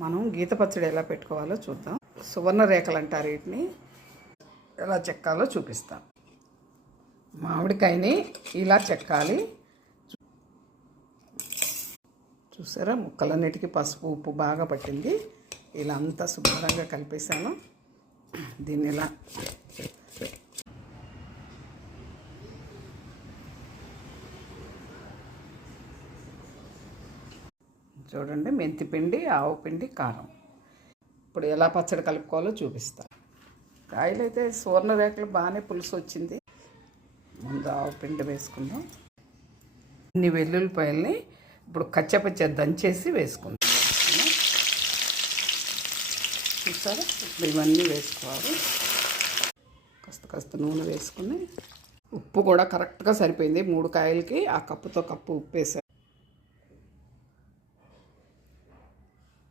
మనం గీత పచ్చడి ఎలా పెట్టుకోవాలో చూద్దాం. సువర్ణ రేఖలు అంటారు వీటిని. ఎలా చెక్కాలో చూపిస్తాం. మామిడికాయని ఇలా చెక్కాలి. చూసారా, ముక్కలన్నిటికీ పసుపు ఉప్పు బాగా పట్టింది. ఇలా అంతా శుభ్రంగా కలిపేసాను. దీన్ని ఇలా చూడండి, మెంతిపిండి, ఆవు పిండి, కారం. ఇప్పుడు ఎలా పచ్చడి కలుపుకోవాలో చూపిస్తాను. కాయలు అయితే సువర్ణ రేఖలు బాగానే పులుసు వచ్చింది. ముందు ఆవు పిండి వేసుకుందాం. ఇన్ని వెల్లుల్లిపాయల్ని ఇప్పుడు కచ్చపచ్చ దంచేసి వేసుకుందాం. చూసారా, ఇప్పుడు ఇవన్నీ వేసుకోవాలి. కాస్త నూనె వేసుకుని ఉప్పు కూడా కరెక్ట్గా సరిపోయింది. 3 కాయలకి ఆ కప్పుతో కప్పు ఉప్పు వేసాను.